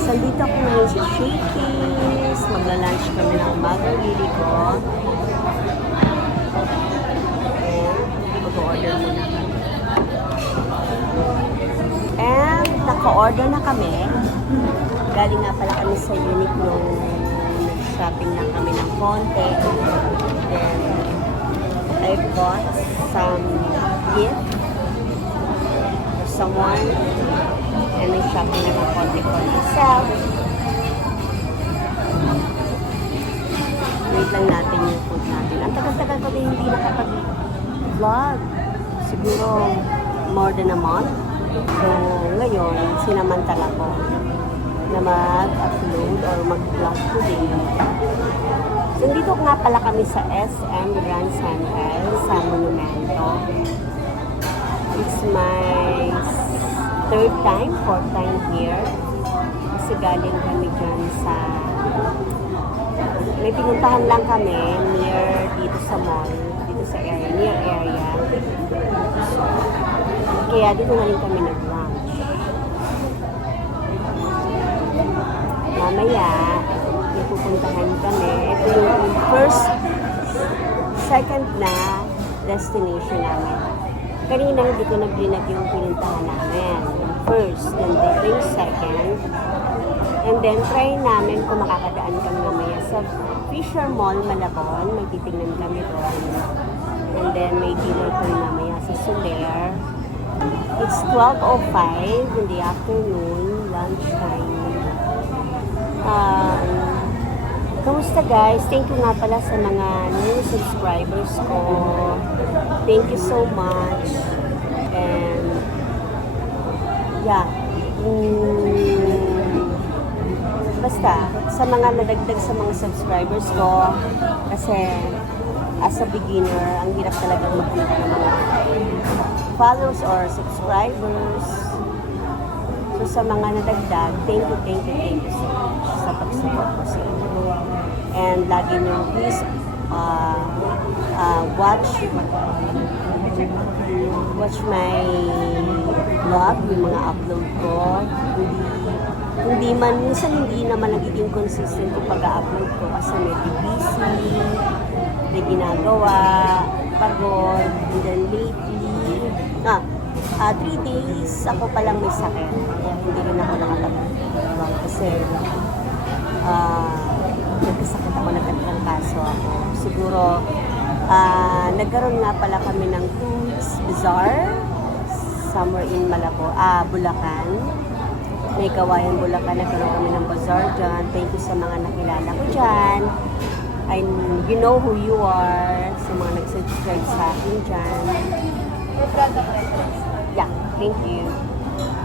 Sandito ako ngayon sa Shakey's. Magla-lunch kami ng umaga, Lily ko. And mag-order muna kami. And naka-order na kami. Galing nga pala kami sa Uniqlo. Nag-shopping lang kami ng konti. Then I bought some gift for someone. And nag-shopping na ng konti for myself. Wait lang natin yung food natin. Ang tagal-tagal ko din hindi nakapag-vlog. Siguro more than a month. So, ngayon, sinamantala ko na mag-upload or mag-vlog today. So, dito nga pala kami sa SM Grand Central sa Monumento. It's my fourth time here. Kasi galing kami dyan sa... May pinuntahan lang kami near dito sa mall, dito sa area, near area. So, kaya dito na rin kami nag-lunch. Mamaya, may pupuntahan kami. Ito yung second na destination namin. Kanina hindi ko nag-linag yung pinuntahan namin. First, then dito yung second. And then, try namin kung makakadaan kami mamaya sa Fisher Mall, Malabon. May titignan kami doon. And then, may dinner kami mamaya sa Soler. It's 12:05 in the afternoon, lunchtime. Kamusta guys? Thank you nga pala sa mga new subscribers ko. Thank you so much. And, yeah. Basta, sa mga nadagdag sa mga subscribers ko, kasi as a beginner, ang hirap talagang magpunta ng mga followers or subscribers. So sa mga nadagdag, thank you so much sa pag-support ko sa inyo. And lagi nyo please watch my vlog, yung mga upload ko. Minsan hindi naman nagiging consistent yung pag-upload ko kasi medyo busy, may ginagawa, pagod, and then lately, 3 days ako palang may sakit. Hindi rin ako nakapag-vlog kasi nagkasakit ako, nagkatrangkaso ako. Siguro, nagkaroon nga pala kami ng 2 weeks bazaar somewhere in Bulacan. May Kawayan, Bulacan. Nagkaroon kami ng bazaar dyan. Thank you sa mga nakilala ko dyan. You know who you are. Sa mga nag-subscribe sa akin dyan. Yeah, thank you.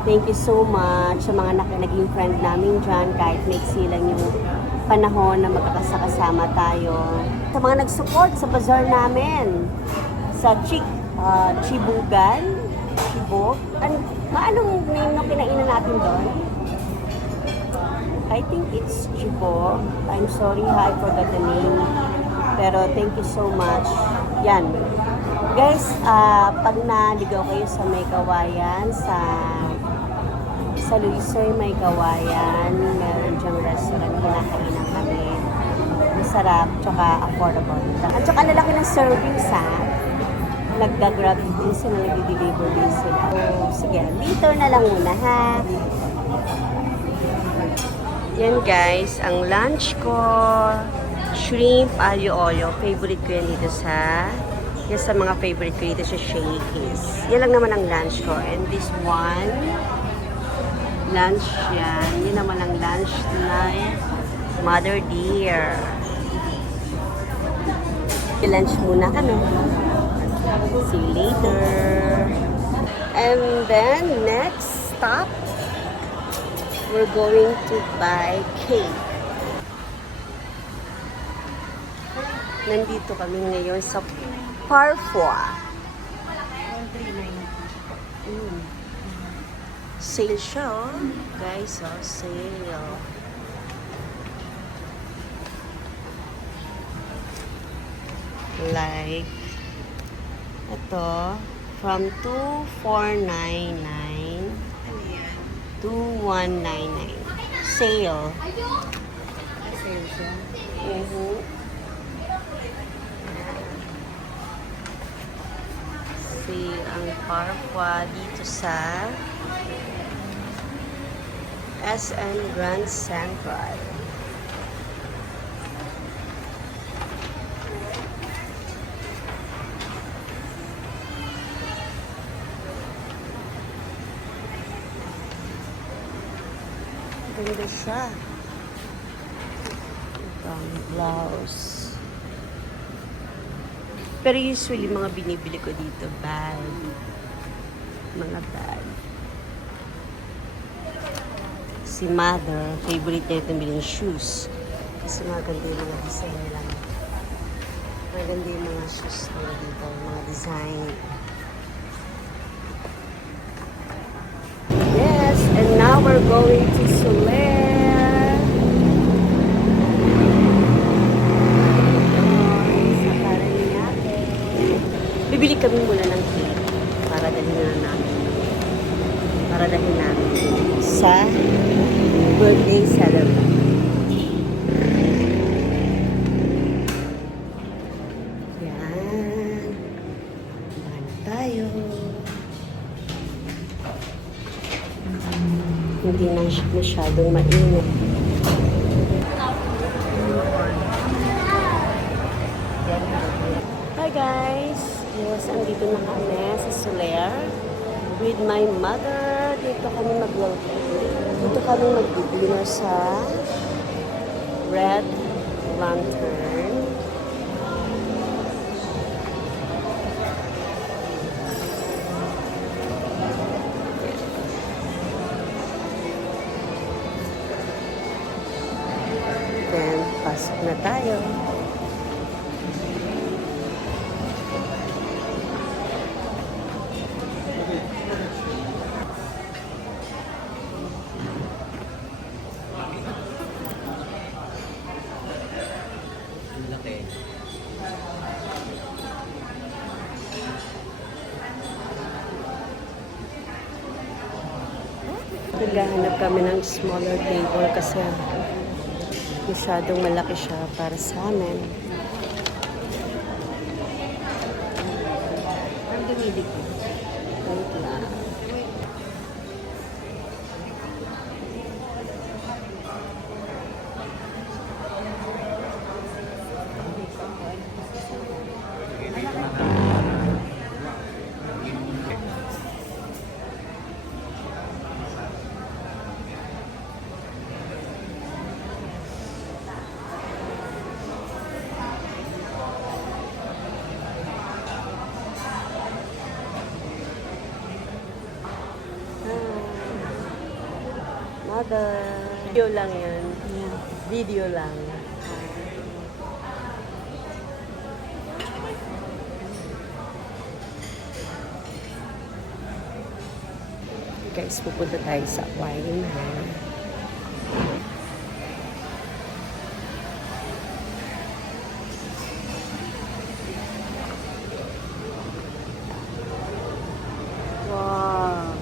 Thank you so much sa mga naging friend namin dyan. Kahit maiksi lang yung panahon na magkakasama tayo. Sa mga nag-support sa bazaar namin. Sa Chibugan. Chibok. Anong name na kinainan natin doon? I think it's Chibok. I'm sorry I forgot the name. Pero thank you so much. Yan. Guys, pag naligaw kayo sa May Kawayan, sa Luisoy May Kawayan, meron dyang restaurant, kinakainan kami. Masarap, tsaka affordable. At tsaka lalaki ng servings nagga-grab din sila, nag-deliver din sila. So, sige, later na lang muna ha. Yan guys, ang lunch ko, shrimp aglio olio. Favorite ko yan dito sa mga favorite ko dito sa Shakey's. Yan lang naman ang lunch ko. And this one, lunch yan. Yan naman ang lunch na Mother Dear. Lunch muna kami. See you later. And then, next stop, we're going to buy cake. Nandito kami ngayon sa Parfois. Sale siya, guys, sale. Like, ito, from 2,499 to 1,999. sale. Sale siya. Mhm. Si ang parkwa dito sa SM Grand Central. Ganda siya. Ito ang blouse. Pero usually, mga binibili ko dito, bag. Mga bag. Si mother, favorite niya itong bilhin shoes. Kasi maganda yung mga design nila. Maganda yung mga shoes nila dito, mga design. Yes, and now we're going to Soler. Sa Paranaque. Bibili kami muna ng cake para dalhin namin sa birthday celebration. Yan. Bahan na tayo. Hindi na masyadong mainit. Hi guys! Yes, andito na kami sa Soler with my mother. Dito kami mag-dinner sa Red Lantern. Then, pasok na tayo. Naghahanap kami ng smaller table kasi masyadong malaki siya para sa amin. Ang dumili ko. Wait lang. Mother. Video lang yan. Yeah. Video lang. Guys, pupunta tayo sa aquarium ha. Wow.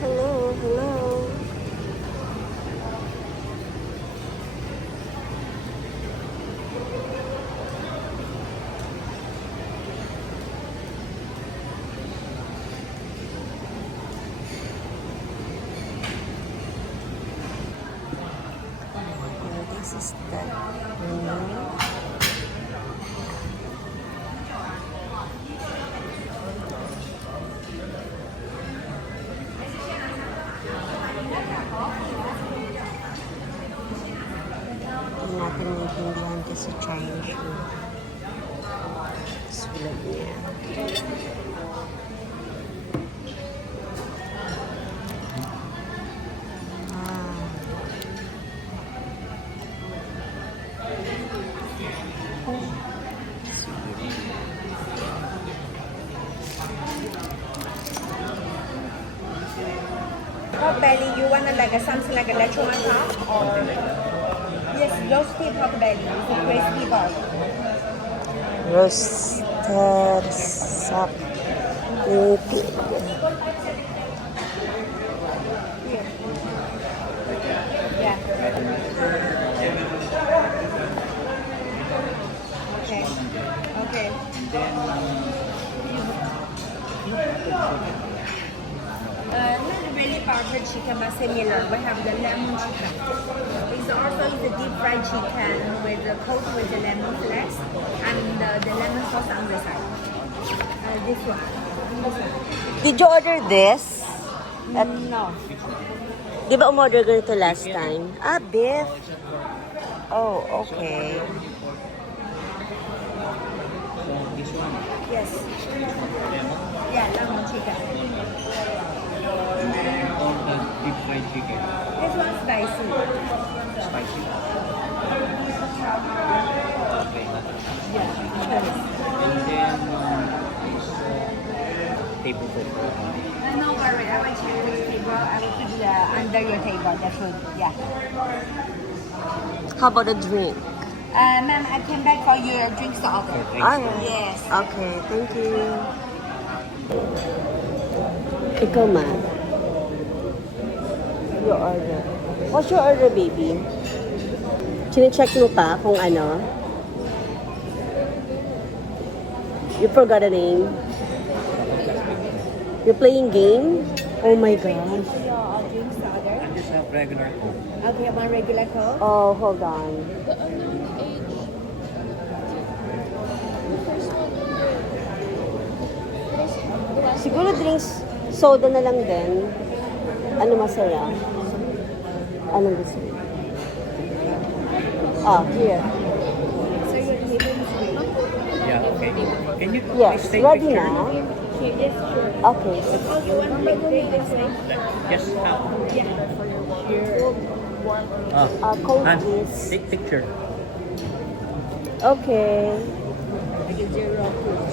Hello, hello. This is the menu. Hindi natin naiintindihan kasi Chinese yun. Sulat niya. Pork belly, you want like something like a lechon on top, or yes, roasted pork belly with crispy bone. Roasted sak. Okay. Yeah. Okay. Okay. Not really butter chicken, but similar. We have the lemon chicken. It's also the deep fried chicken with the coat with the lemon flakes and the lemon sauce on the side. This one. This one. Did you order this? No. Di ba umorder ganito last time? Ah, beef. Oh, okay. So this one, Yes. Yeah, lemon chicken. or the deep fried chicken, This one spicy. spicy. Okay. And then this table cocoa. No worry, I will check this table. I will put it under your table, the food. Yeah. How about the drink? Ma'am, I came back for your drinks order. Ah, Yes. okay, thank you. Ikaw, ma. Your order. What's your order, baby? Chine-check mo pa kung ano? You forgot a name? You're playing game? Oh my gosh. Your drinks order. I just have regular coke. Okay, one regular Coke. Oh, hold on. Siguro drinks, soda na lang din. Ano masaya? Anong gusto mo? Ah, here. So your table is ready. Yeah, okay. Can you Yes, please take ready picture? na? Yes, sure. Okay. Oh, you want to take this way? Yes. Coke Han, please. take picture. Okay. Like a zero fruit.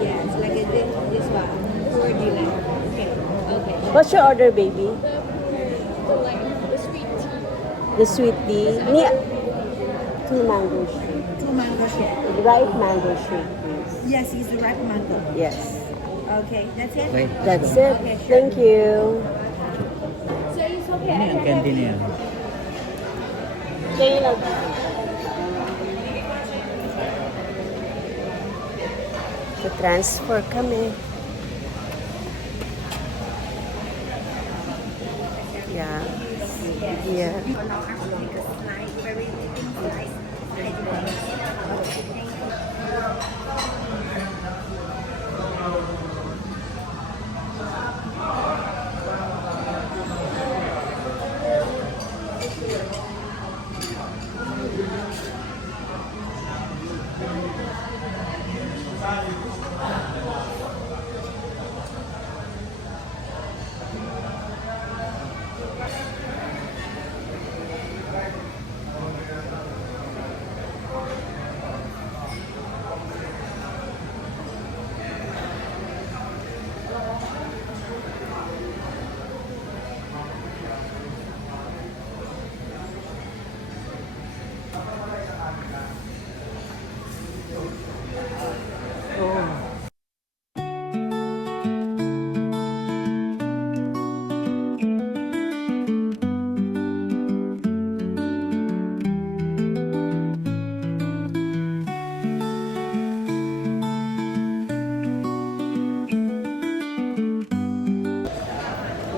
Yes, like a this one. Who would you like? Okay. Okay. What's your order, baby? The sweet tea. The sweet tea. Two mango shake. 2 mango shake. Ripe mango shake, please. Yes, it's the ripe mango. Yes. Okay, that's it. Okay. That's it. Okay, sure. Thank you. So it's okay. Ano yan? Candy na yan. Kayo lang. So, transfer kami. Yeah. Yeah.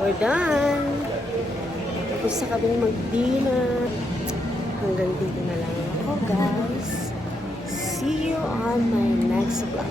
We're done. Tapos na kami mag-dinner. Hanggang dito na lang ako, guys. See you on my next vlog.